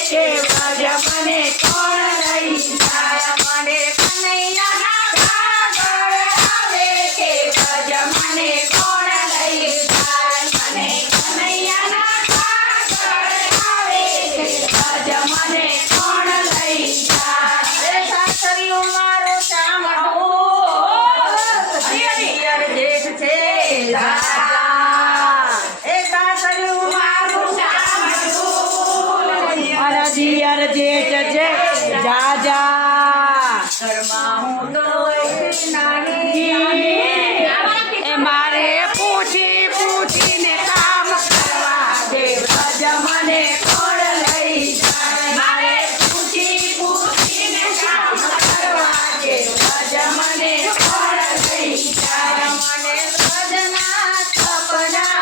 કે વ્રજ મને કોણ લઈ જાય મને કનૈયાના ઘર આવે કે વ્રજ મને કોણ લઈ જાય મને કનૈયાના ઘર આવે કે વ્રજ મને કોણ લઈ જાય એ સાસરિયું મારું ચામડું હરિયર જેઠ છે હરિયર જેઠ છે જાજા ઘરમાં હું તો નાની એ મારે પૂછી પૂછીને કામ કરવા દે વ્રજ મને કોણ લઈ જાય મારે પૂછી પૂછીને કામ કરવા દે વ્રજ મને કોણ લઈ જાય મને વ્રજના સપના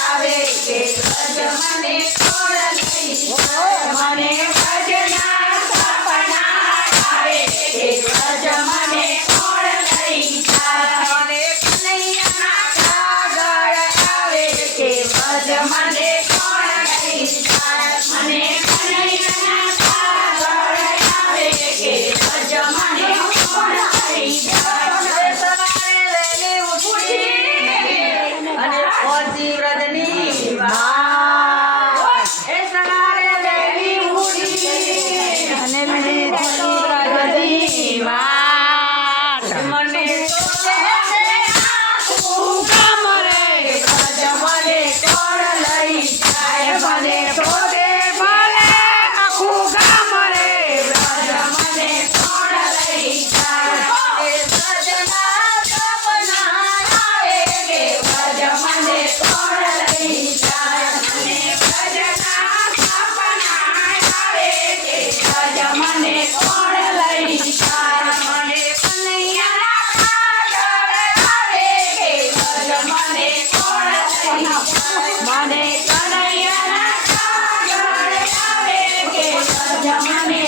આવે કે વ્રજ મને કોણ લઈ જાય મને વ્રજના સપના આવે કે વ્રજ મને કોણ લઈ જાય મને કનૈયાના ઘર આવે કે વ્રજ મને કોણ લઈ જાય મને કનૈયાના ઘર આવે કે વ્રજ મને કોણ લઈ જાય સવારે વહેલી ઉઠી અને પહોંચી વ્રજની વાત એ સવારે વહેલી ઉઠી અને લીધી વ્રજની વાત મને આખું ગામ રે વ્રજ મને કોણ લઈ જાય મને શોધે ભલે આખું ગામ રે વ્રજ મને કોણ લઈ જાય વ્રજના સપના આવે કે વ્રજ મને કોણ લઈ જાય મને વ્રજના સપના આવે કે વ્રજ મને કોણ લઈ જાય મને કનૈયાના ઘર આવે કે વ્રજ મને કોણ લઈ જાય મને કનૈયાના ઘર આવે કે વ્રજ મને